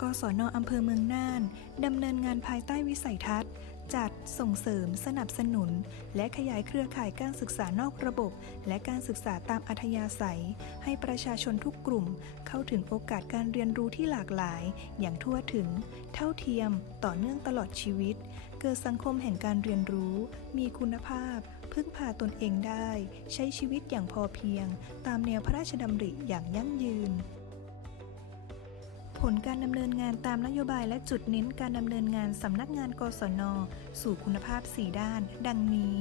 กศนอำเภอเมืองน่าน ดำเนินงานภายใต้วิสัยทัศน์ จัดส่งเสริม สนับสนุน และขยายเครือข่ายการศึกษานอกระบบ และการศึกษาตามอัธยาศัย ให้ประชาชนทุกกลุ่ม เข้าถึงโอกาสการเรียนรู้ที่หลากหลาย อย่างทั่วถึง เท่าเทียม ต่อเนื่องตลอดชีวิต เกิดสังคมแห่งการเรียนรู้ มีคุณภาพ พึ่งพาตนเองได้ ใช้ชีวิตอย่างพอเพียง ตามแนวพระราชดำริอย่างยั่งยืน ผลการดำเนินงานตามนโยบายและจุดเน้นการดำเนินงานสำนักงานกศน สู่คุณภาพ 4 ด้าน ดังนี้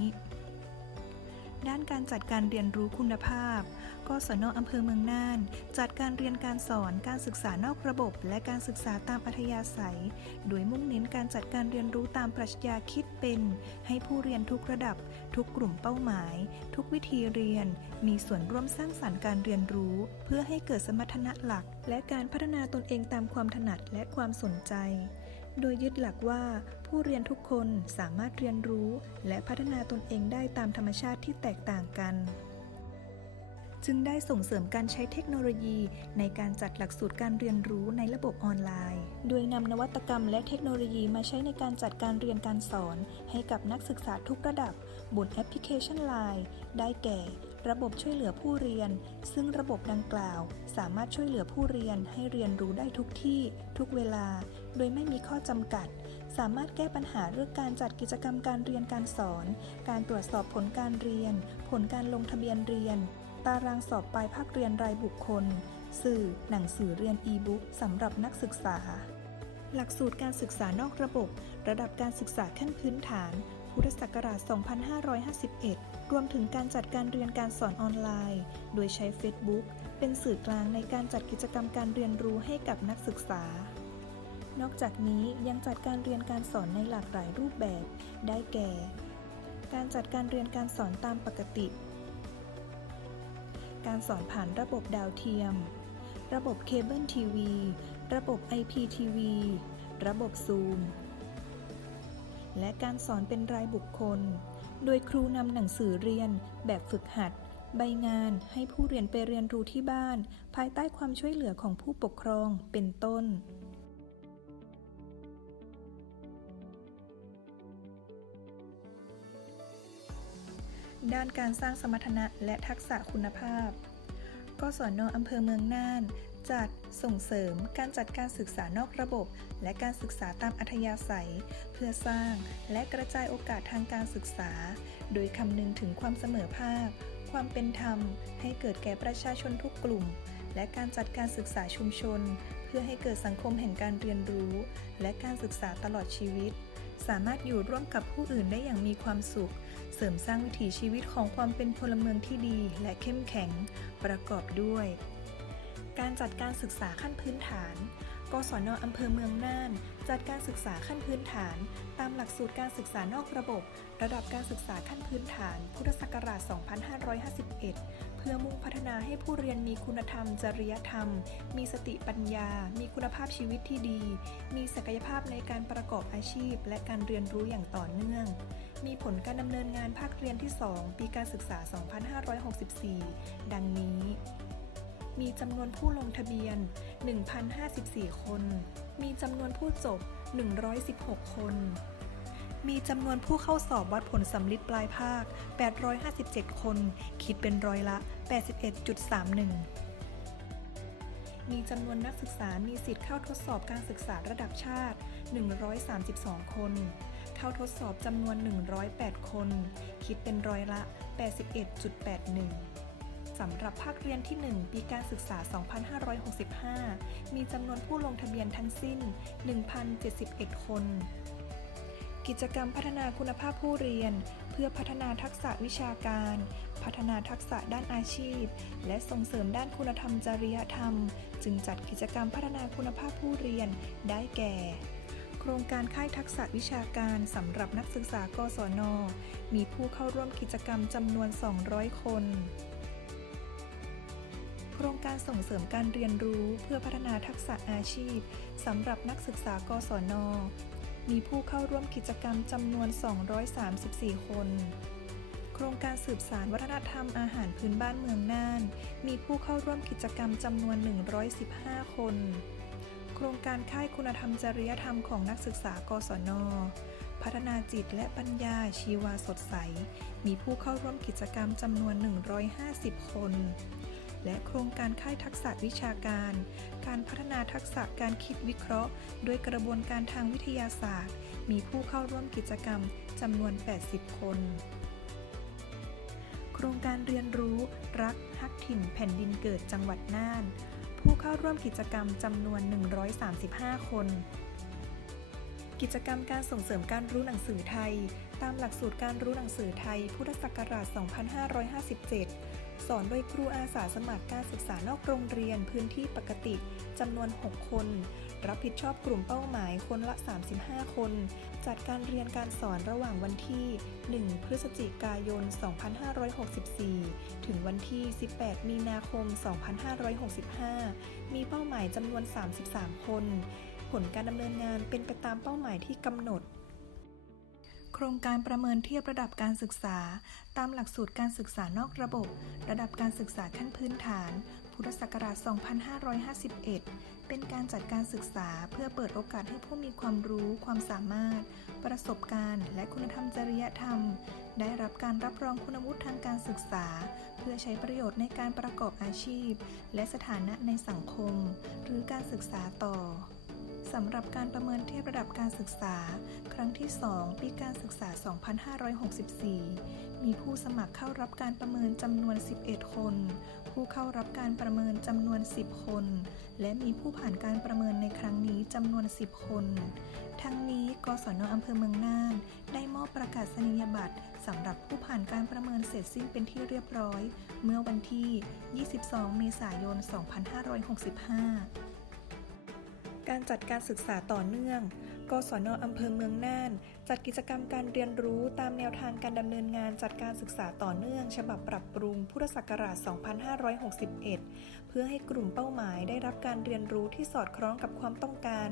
ด้านการจัดการเรียนรู้คุณภาพ กศนอำเภอเมืองน่าน จัดการเรียนการสอนการศึกษานอกระบบ และการศึกษาตามอัธยาศัย โดยมุ่งเน้นการจัดการเรียนรู้ตามปรัชญาคิดเป็น ให้ผู้เรียนทุกระดับ ทุกกลุ่มเป้าหมาย ทุกวิธีเรียน มีส่วนร่วมสร้างสรรค์การเรียนรู้ เพื่อให้เกิดสมรรถนะหลัก และการพัฒนาตนเองตามความถนัดและความสนใจ โดยยึดหลักว่าผู้เรียนทุกคนสามารถเรียนรู้และพัฒนาตนเองได้ตามธรรมชาติที่แตกต่างกัน จึงได้ส่งเสริมการใช้เทคโนโลยีในการจัดหลักสูตรการเรียนรู้ในระบบออนไลน์ โดยนำนวัตกรรมและเทคโนโลยีมาใช้ในการจัดการเรียนการสอน ให้กับนักศึกษาทุกระดับบนแอปพลิเคชัน Line ได้แก่ ระบบช่วยเหลือผู้เรียน ซึ่งระบบดังกล่าว สามารถช่วยเหลือผู้เรียนให้เรียนรู้ได้ทุกที่ ทุกเวลา โดยไม่มีข้อจำกัด สามารถแก้ปัญหาเรื่องการจัดกิจกรรมการเรียนการสอน การตรวจสอบผลการเรียน ผลการลงทะเบียนเรียน ตารางสอบปลายภาคเรียนรายบุคคล สื่อ หนังสือเรียนอีบุ๊กสำหรับนักศึกษา หลักสูตรการศึกษานอกระบบ ระดับการศึกษาขั้นพื้นฐาน พุทธศักราช 2551 รวมถึงการจัดการเรียนการสอนออนไลน์ โดยใช้ Facebook เป็นสื่อกลางในการจัดกิจกรรมการเรียนรู้ให้กับนักศึกษา นอกจากนี้ยังจัดการเรียนการสอนในหลากหลายรูปแบบ ได้แก่ การจัดการเรียนการสอนตามปกติ การสอนผ่านระบบดาวเทียม ระบบเคเบิลทีวี ระบบ IPTV ระบบซูม และการสอนเป็นรายบุคคล โดยครูนำหนังสือเรียน แบบฝึกหัด ใบงานให้ผู้เรียนไปเรียนรู้ที่บ้าน ภายใต้ความช่วยเหลือของผู้ปกครองเป็นต้นด้านการสร้างสมรรถนะและทักษะคุณภาพ กศนอำเภอเมืองน่าน จัดส่งเสริมการจัดการศึกษานอกระบบ และการศึกษาตามอัธยาศัย เพื่อสร้างและกระจายโอกาสทางการศึกษา โดยคำนึงถึงความเสมอภาค ความเป็นธรรม ให้เกิดแก่ประชาชนทุกกลุ่ม และการจัดการศึกษาชุมชน เพื่อให้เกิดสังคมแห่งการเรียนรู้ และการศึกษาตลอดชีวิต สามารถอยู่ร่วมกับผู้อื่นได้อย่างมีความสุข เสริมสร้างวิถีชีวิตของความเป็นพลเมืองที่ดีและเข้มแข็งประกอบด้วย การจัดการศึกษาขั้นพื้นฐาน กศนอำเภอเมืองน่าน จัดการศึกษาขั้นพื้นฐาน ตามหลักสูตรการศึกษานอกระบบ ระดับการศึกษาขั้นพื้นฐาน พุทธศักราช 2551 เพื่อมุ่งพัฒนาให้ผู้เรียนมีคุณธรรม จริยธรรม มีสติปัญญา มีคุณภาพชีวิตที่ดี มีศักยภาพในการประกอบอาชีพ และการเรียนรู้อย่างต่อเนื่อง มีผลการดำเนินงานภาคเรียนที่ 2 ปีการศึกษา 2564 ดังนี้ มีจำนวนผู้ลงทะเบียน 1,054 คน มีจำนวนผู้จบ 116 คน มีจำนวนผู้เข้าสอบวัดผลสำลิดปลายภาค 857 คน คิดเป็นร้อยละ 81.31มีจำนวนนักศึกษามีสิทธิ์เข้าทดสอบการศึกษาระดับชาติ 132 คน เข้าทดสอบจำนวน 108 คน คิดเป็นร้อยละ 81.81 สำหรับภาคเรียนที่ 1 ปีการศึกษา 2565 มีจำนวนผู้ลงทะเบียนทั้งสิ้น 1,071 คน กิจกรรมพัฒนาคุณภาพผู้เรียน เพื่อพัฒนาทักษะวิชาการ พัฒนาทักษะด้านอาชีพ และส่งเสริมด้านคุณธรรมจริยธรรม จึงจัดกิจกรรมพัฒนาคุณภาพผู้เรียนได้แก่ ครงการค่ายทักษะวิชาการสำหรับนักศึกษากศน มีผู้เข้าร่วมกิจกรรมจำนวน 200 คน โครงการส่งเสริมการเรียนรู้เพื่อพัฒนาทักษะอาชีพสำหรับนักศึกษากศน มีผู้เข้าร่วมกิจกรรมจำนวน 234 คน โครงการสืบสารวัฒนธรรมอาหารพื้นบ้านเมืองน่าน มีผู้เข้าร่วมกิจกรรมจำนวน 115 คน โครงการค่ายคุณธรรมจริยธรรมของนักศึกษากศน พัฒนาจิตและปัญญาชีวาสดใส มีผู้เข้าร่วมกิจกรรมจำนวน 150 คน และโครงการค่ายทักษะวิชาการ การพัฒนาทักษะการคิดวิเคราะห์ ด้วยกระบวนการทางวิทยาศาสตร์ มีผู้เข้าร่วมกิจกรรมจำนวน 80 คนโครงการเรียนรู้ รักฮักถิ่นแผ่นดินเกิดจังหวัดน่าน ผู้เข้าร่วมกิจกรรมจำนวน 135 คน กิจกรรมการส่งเสริมการรู้หนังสือไทย ตามหลักสูตรการรู้หนังสือไทย พุทธศักราช 2557 สอนโดยครูอาสาสมัครการศึกษานอกโรงเรียนพื้นที่ปกติจำนวน 6 คน รับผิดชอบกลุ่มเป้าหมายคนละ 35 คน จัดการเรียนการสอนระหว่างวันที่ 1 พฤศจิกายน 2564 ถึงวันที่ 18 มีนาคม 2565 มีเป้าหมายจำนวน 33 คน ผลการดำเนินงานเป็นไปตามเป้าหมายที่กำหนด โครงการประเมินเทียบระดับการศึกษา ตามหลักสูตรการศึกษานอกระบบ ระดับการศึกษาขั้นพื้นฐาน พุทธศักราช 2551 เป็นการจัดการศึกษาเพื่อเปิดโอกาสให้ผู้มีความรู้ ความสามารถ ประสบการณ์ และคุณธรรมจริยธรรม ได้รับการรับรองคุณวุฒิทางการศึกษา เพื่อใช้ประโยชน์ในการประกอบอาชีพ และสถานะในสังคม หรือการศึกษาต่อ สำหรับการประเมินเทียบระดับการศึกษา ครั้งที่ 2 ปีการศึกษา 2564 มีผู้สมัครเข้ารับการประเมินจำนวน 11 คน ผู้เข้ารับการประเมินจำนวน 10 คน และมีผู้ผ่านการประเมินในครั้งนี้จำนวน 10 คน ทั้งนี้ กศนอำเภอเมืองน่าน ได้มอบประกาศนียบัตรสำหรับผู้ผ่านการประเมินเสร็จสิ้นเป็นที่เรียบร้อย เมื่อวันที่ 22 เมษายน 2565 การจัดการศึกษาต่อเนื่อง กศนอำเภอเมืองน่าน จัดกิจกรรมการเรียนรู้ตามแนวทางการดำเนินงานจัดการศึกษาต่อเนื่อง ฉบับปรับปรุงพุทธศักราช 2561 เพื่อให้กลุ่มเป้าหมายได้รับการเรียนรู้ที่สอดคล้องกับความต้องการ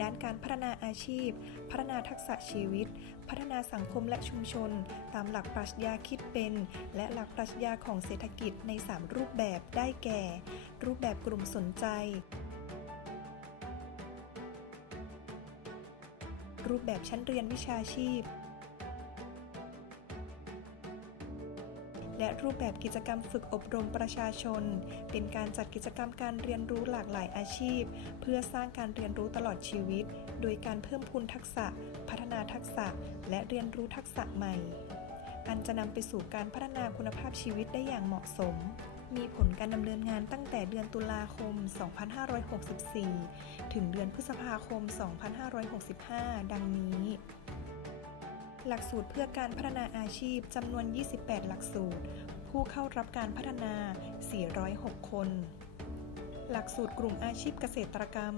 ด้านการพัฒนาอาชีพ พัฒนาทักษะชีวิต พัฒนาสังคมและชุมชน ตามหลักปรัชญาคิดเป็น และหลักปรัชญาของเศรษฐกิจใน 3 รูปแบบได้แก่ รูปแบบกลุ่มสนใจ รูปแบบชั้นเรียนวิชาชีพ และรูปแบบกิจกรรมฝึกอบรมประชาชน เป็นการจัดกิจกรรมการเรียนรู้หลากหลายอาชีพ เพื่อสร้างการเรียนรู้ตลอดชีวิต โดยการเพิ่มพูนทักษะ พัฒนาทักษะ และเรียนรู้ทักษะใหม่ อันจะนำไปสู่การพัฒนาคุณภาพชีวิตได้อย่างเหมาะสม มีผลการดำเนินงานตั้งแต่เดือนตุลาคม 2564 ถึงเดือนพฤษภาคม 2565 ดังนี้ หลักสูตรเพื่อการพัฒนาอาชีพจำนวน 28 หลักสูตร ผู้เข้ารับการพัฒนา 406 คน หลักสูตรกลุ่มอาชีพเกษตรกรรม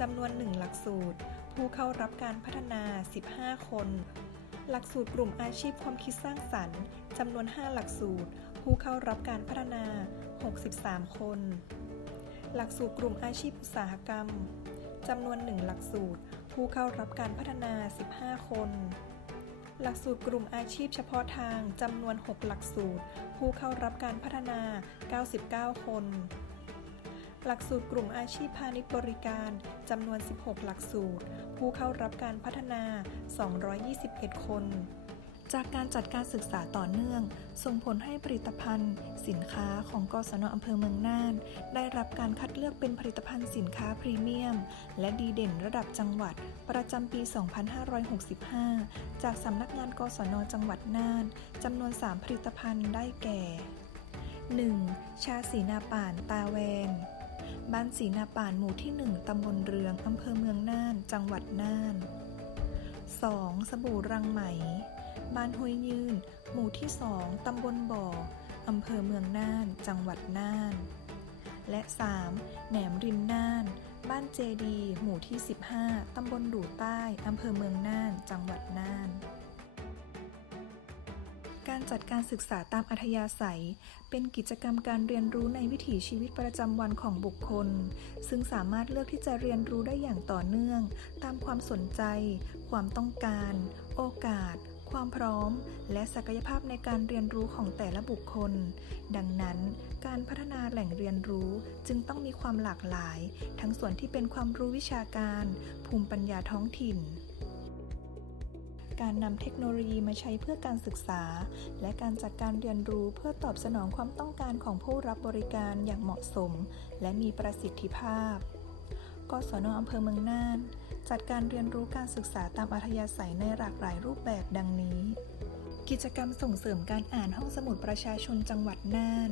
จำนวน 1 หลักสูตร ผู้เข้ารับการพัฒนา 15 คน หลักสูตรกลุ่มอาชีพความคิดสร้างสรรค์จำนวน 5 หลักสูตร ผู้เข้ารับการพัฒนา 63 คน หลักสูตรกลุ่มอาชีพอุตสาหกรรม จำนวน 1 หลักสูตร ผู้เข้ารับการพัฒนา 15 คน หลักสูตรกลุ่มอาชีพเฉพาะทาง จำนวน 6 หลักสูตร ผู้เข้ารับการพัฒนา 99 คน หลักสูตรกลุ่มอาชีพพาณิชย์บริการ จำนวน 16 หลักสูตร ผู้เข้ารับการพัฒนา 221 คน จากการจัดการศึกษาต่อเนื่อง ส่งผลให้ผลิตภัณฑ์ สินค้าของกศนอำเภอเมืองน่าน ได้รับการคัดเลือกเป็นผลิตภัณฑ์สินค้าพรีเมียม และดีเด่นระดับจังหวัด ประจำปี 2565 จากสำนักงานกศนจังหวัดน่านจำนวน 3 ผลิตภัณฑ์ได้แก่ 1. ชาสีนาป่านตาแวงบ้านสีนาป่านหมู่ที่ 1 ตำบลเรือง อำเภอเมืองน่าน จังหวัดน่าน 2. สบู่รังไหม บ้านห้วยยืน หมู่ที่2ตำบลบ่ออำเภอเมืองน่าน จังหวัดน่าน และ 3. แหนมริมน่าน บ้านเจดี หมู่ที่ 15 ตำบลดู่ใต้ อำเภอเมืองน่าน จังหวัดน่าน การจัดการศึกษาตามอัธยาศัย เป็นกิจกรรมการเรียนรู้ในวิถีชีวิตประจำวันของบุคคล ซึ่งสามารถเลือกที่จะเรียนรู้ได้อย่างต่อเนื่อง ตามความสนใจ ความต้องการ โอกาส ความพร้อม และศักยภาพในการเรียนรู้ของแต่ละบุคคล ดังนั้น การพัฒนาแหล่งเรียนรู้จึงต้องมีความหลากหลาย ทั้งส่วนที่เป็นความรู้วิชาการ ภูมิปัญญาท้องถิ่นการนำเทคโนโลยีมาใช้เพื่อการศึกษา และการจัดการเรียนรู้เพื่อตอบสนองความต้องการของผู้รับบริการอย่างเหมาะสม และมีประสิทธิภาพ กศนอำเภอเมืองน่าน จัดการเรียนรู้การศึกษาตามอัธยาศัยในหลากหลายรูปแบบดังนี้ กิจกรรมส่งเสริมการอ่านห้องสมุดประชาชนจังหวัดน่าน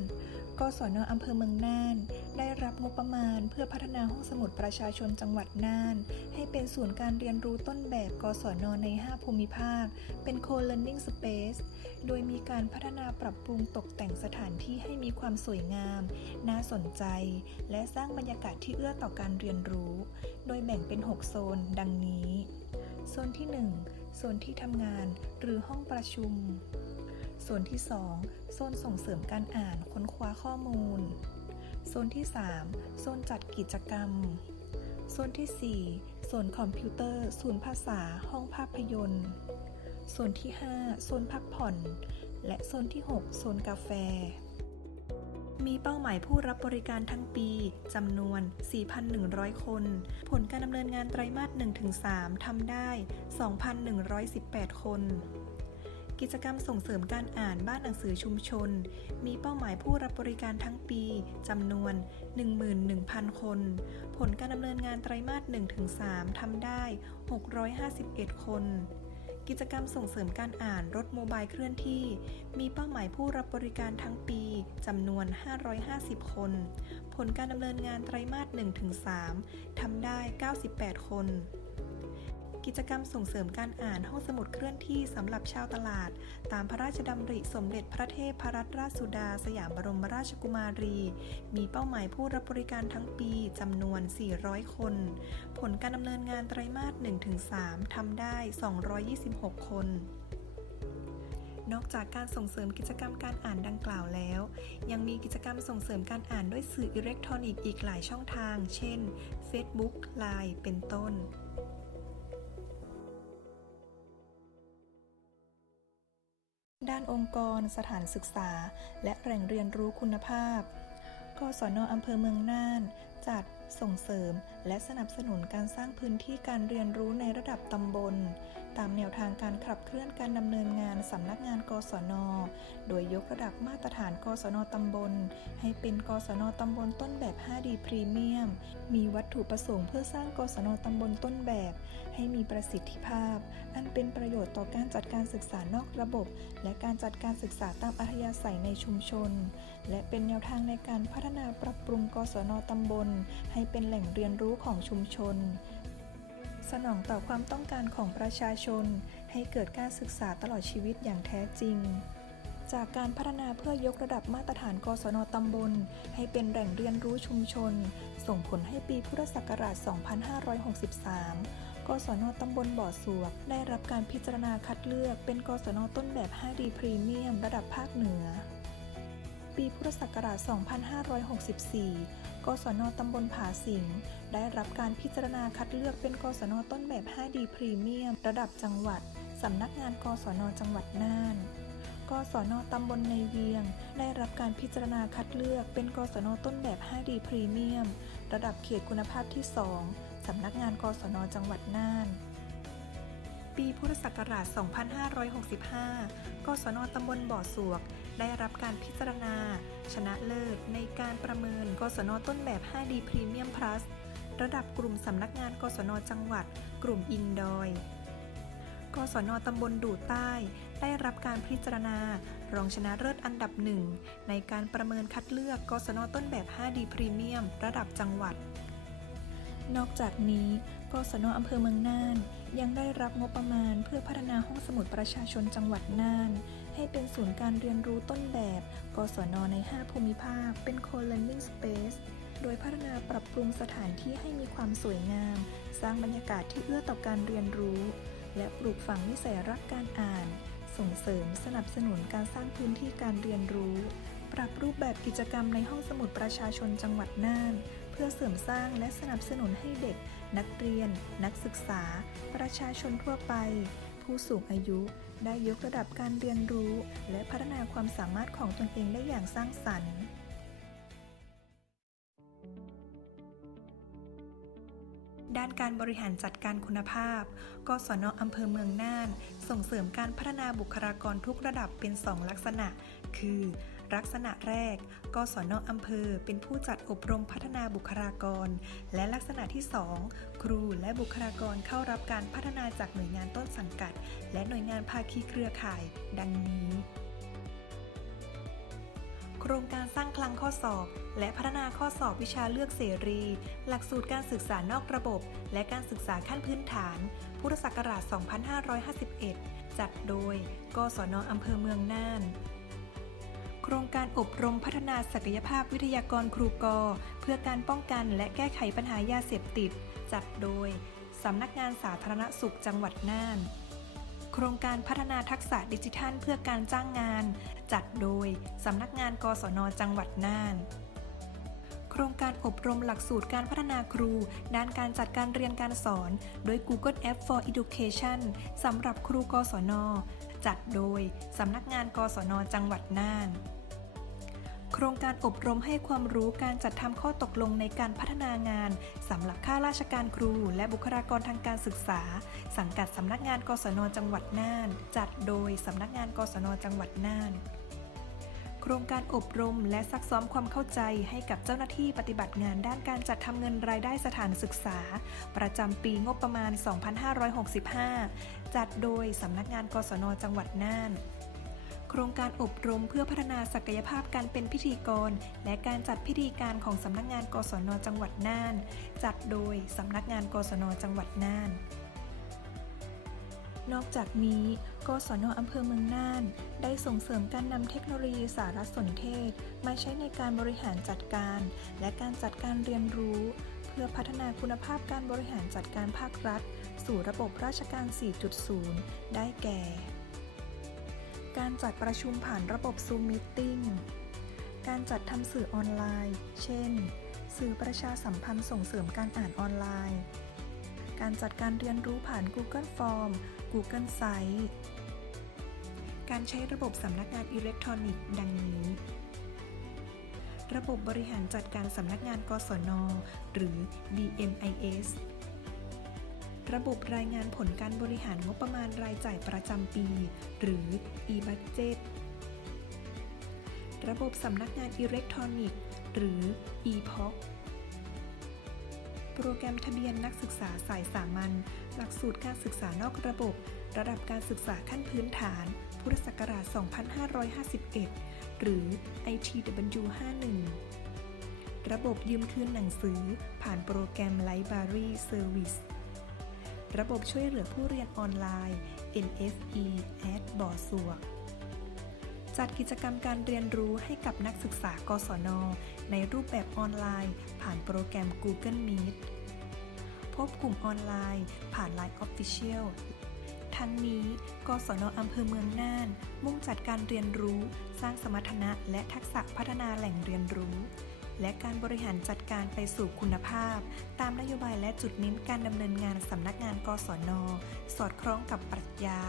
กศนอำเภอเมืองน่าน ได้รับ บประมาณ เพื่อพัฒนาห้องสมุดประชาชนจังหวัดน่าน ให้เป็นศูนย์การเรียนรู้ต้นแบบกศนใน 5 ภูมิภาค เป็น co-learning space โดยมีการพัฒนาปรับปรุงตกแต่งสถานที่ให้มีความสวยงาม น่าสนใจ และสร้างบรรยากาศที่เอื้อต่อการเรียนรู้ โดยแบ่งเป็น 6 โซน ดังนี้ โซนที่ 1 โซนที่ทำงานหรือห้องประชุม โซนที่ 2 โซนส่งเสริมการอ่านค้นคว้าข้อมูล โซนที่ 3 โซนจัดกิจกรรม โซนที่ 4 โซนคอมพิวเตอร์ ศูนย์ภาษา ห้องภาพยนตร์ โซนที่ 5 โซนพักผ่อน และโซนที่ 6 โซนกาแฟ มีเป้าหมายผู้รับบริการทั้งปีจำนวน 4,100 คน ผลการดำเนินงานไตรมาส 1-3ทำได้ 2,118 คน กิจกรรมส่งเสริมการอ่านบ้านหนังสือชุมชน มีเป้าหมายผู้รับบริการทั้งปีจำนวน 11,000 คน ผลการดำเนินงานไตรมาส 1-3 ทำได้ 651 คนกิจกรรมส่งเสริมการอ่านรถโมบายเคลื่อนที่ มีเป้าหมายผู้รับบริการทั้งปีจำนวน 550 คน ผลการดำเนินงานไตรมาส 1-3 ทำได้ 98 คน กิจกรรมส่งเสริมการอ่านห้องสมุดเคลื่อนที่สำหรับชาวตลาด ตามพระราชดำริสมเด็จพระเทพพรัตนราชสุดา สยามบรมราชกุมารี มีเป้าหมายผู้รับบริการทั้งปีจำนวน 400 คน ผลการดำเนินงานไตรมาส 1-3 ทำได้ 226 คนนอกจากการส่งเสริมกิจกรรมการอ่านดังกล่าวแล้ว ยังมีกิจกรรมส่งเสริมการอ่านด้วยสื่ออิเล็กทรอนิกส์อีกหลายช่องทาง เช่น Facebook Line เป็นต้น ด้านองค์กร สถานศึกษา และแหล่งเรียนรู้คุณภาพ กศนอำเภอเมืองน่าน จัดส่งเสริม และสนับสนุนการสร้างพื้นที่การเรียนรู้ในระดับตำบล ตามแนวทางการขับเคลื่อนการดำเนินงานสำนักงานกศน โดยยกระดับมาตรฐานกศนตำบล ให้เป็นกศนตำบลต้นแบบ 5D พรีเมียม มีวัตถุประสงค์เพื่อสร้างกศนตำบลต้นแบบ ให้มีประสิทธิภาพ อันเป็นประโยชน์ต่อการจัดการศึกษานอกระบบ และการจัดการศึกษาตามอัธยาศัยในชุมชน และเป็นแนวทางในการพัฒนาปรับปรุงกศนตำบล ให้เป็นแหล่งเรียนรู้ของชุมชน สนองต่อความต้องการของประชาชน ให้เกิดการศึกษาตลอดชีวิตอย่างแท้จริงจากการพัฒนาเพื่อยกระดับมาตรฐานกศนตำบล ให้เป็นแหล่งเรียนรู้ชุมชน ส่งผลให้ปีพุทธศักราช 2563 กศนตำบลบ่อสวก ได้รับการพิจารณาคัดเลือกเป็นกศนต้นแบบ 5D พรีเมียมระดับภาคเหนือ ปีพุทธศักราช 2564 กศนตำบลผาสิงได้รับการพิจารณาคัดเลือกเป็นกศนต้นแบบ 5D พรีเมียมระดับจังหวัด สำนักงานกศนจังหวัดน่านกศนตำบลในเวียง ได้รับการพิจารณาคัดเลือกเป็นกศนต้นแบบ 5D พรีเมียมระดับเขตคุณภาพที่ 2 สำนักงานกศนจังหวัดน่าน ปีพุทธศักราช 2565 กศนตำบลบ่อสวก ได้รับการพิจารณา ชนะเลิศในการประเมินกศนต้นแบบ 5D Premium Plus ระดับกลุ่มสำนักงานกศนจังหวัด กลุ่มอินดอยกศนตำบลดูใต้ ได้รับการพิจารณา รองชนะเลิศอันดับหนึ่งในการประเมินคัดเลือกกศนต้นแบบ 5D Premium ระดับจังหวัด นอกจากนี้กศนอำเภอเมืองน่าน ยังได้รับงบประมาณเพื่อพัฒนาห้องสมุดประชาชนจังหวัดน่าน ให้เป็นศูนย์การเรียนรู้ต้นแบบกศนใน 5 ภูมิภาค เป็น co-learning space โดยพัฒนาปรับปรุงสถานที่ให้มีความสวยงาม สร้างบรรยากาศที่เอื้อต่อการเรียนรู้ และปลูกฝังนิสัยรักการอ่าน ส่งเสริมสนับสนุนการสร้างพื้นที่การเรียนรู้ ปรับรูปแบบกิจกรรมในห้องสมุดประชาชนจังหวัดน่าน พื่อเสริมสร้างและสนับสนุนให้เด็ก นักเรียน นักศึกษา ประชาชนทั่วไป ผู้สูงอายุได้ยกระดับการเรียนรู้ และพัฒนาความสามารถของตนเองได้อย่างสร้างสรรค์ด้านการบริหารจัดการคุณภาพ กศนอำเภอเมืองน่าน ส่งเสริมการพัฒนาบุคลากรทุกระดับเป็น 2 ลักษณะ คือ ลักษณะแรก กศนอำเภอเป็นผู้จัดอบรมพัฒนาบุคลากร และลักษณะที่ 2 ครูและบุคลากรเข้ารับการพัฒนาจากหน่วยงานต้นสังกัด และหน่วยงานภาคีเครือข่าย ดังนี้ โครงการสร้างคลังข้อสอบ และพัฒนาข้อสอบวิชาเลือกเสรี หลักสูตรการศึกษานอกระบบ และการศึกษาขั้นพื้นฐาน พุทธศักราช 2551 จัดโดย กศนอำเภอเมืองน่าน ครงการอบรมพัฒนาศักยภาพวิทยากรครูกอ เพื่อการป้องกันและแก้ไขปัญหายาเสพติด จัดโดย สำนักงานสาธารณสุขจังหวัดน่าน โครงการพัฒนาทักษะดิจิทัลเพื่อการจ้างงาน จัดโดย สำนักงานกศนจังหวัดน่านโครงการอบรมหลักสูตรการพัฒนาครู ด้านการจัดการเรียนการสอน โดย Google App for Education สำหรับครูกศน จัดโดย สำนักงานกศน จังหวัดน่าน ครงการอบรมให้ความรู้การจัดทำข้อตกลงในการพัฒนางานสำหรับข้าราชการครู และบุคลากรทางการศึกษา สังกัดสำนักงานกศนจังหวัดน่าน จัดโดยสำนักงานกศนจังหวัดน่าน โครงการอบรมและซักซ้อมความเข้าใจให้กับเจ้าหน้าที่ปฏิบัติงานด้านการจัดทำเงินรายได้สถานศึกษา ประจำปีงบประมาณ 2565 จัดโดยสำนักงานกศนจังหวัดน่าน โครงการอบรมเพื่อพัฒนาศักยภาพการเป็นพิธีกร และการจัดพิธีการของสำนักงานกศนจังหวัดน่าน จัดโดยสำนักงานกศนจังหวัดน่าน นอกจากนี้ กศนอำเภอเมืองน่าน ได้ส่งเสริมการนำเทคโนโลยีสารสนเทศ มาใช้ในการบริหารจัดการ และการจัดการเรียนรู้ เพื่อพัฒนาคุณภาพการบริหารจัดการภาครัฐ สู่ระบบราชการ 4.0 ได้แก่ การจัดประชุมผ่านระบบ Zoom Meeting การจัดทำสื่อออนไลน์ เช่น สื่อประชาสัมพันธ์ส่งเสริมการอ่านออนไลน์ การจัดการเรียนรู้ผ่าน Google Form Google Site การใช้ระบบสำนักงานอิเล็กทรอนิกส์ ดังนี้ ระบบบริหารจัดการสำนักงานกศน หรือ DMIS ระบบรายงานผลการบริหารงบประมาณรายจ่ายประจำปี หรือ e-budget ระบบสำนักงานอิเล็กทรอนิกส์ หรือ EPOC โปรแกรมทะเบียนนักศึกษาสายสามัญ หลักสูตรการศึกษานอกระบบ ระดับการศึกษาขั้นพื้นฐาน พุทธศักราช 2551 หรือ ITW 51ระบบยืมคืนหนังสือผ่านโปรแกรม Library Service ระบบช่วยเหลือผู้เรียนออนไลน์ NFE at บ่อสวก จัดกิจกรรมการเรียนรู้ให้กับนักศึกษากศน ในรูปแบบออนไลน์ ผ่านโปรแกรม Google Meet พบกลุ่มออนไลน์ ผ่าน Line Official ทั้งนี้ กศนอำเภอเมืองน่าน มุ่งจัดการเรียนรู้ สร้างสมรรถนะและทักษะพัฒนาแหล่งเรียนรู้ และการบริหารจัดการไปสู่คุณภาพ ตามนโยบายและจุดเน้นการดำเนินงานสำนักงานกศน สอดคล้องกับปรัชญา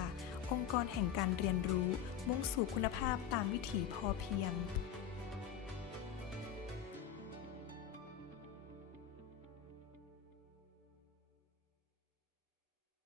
องค์กรแห่งการเรียนรู้ มุ่งสู่คุณภาพตามวิถีพอเพียง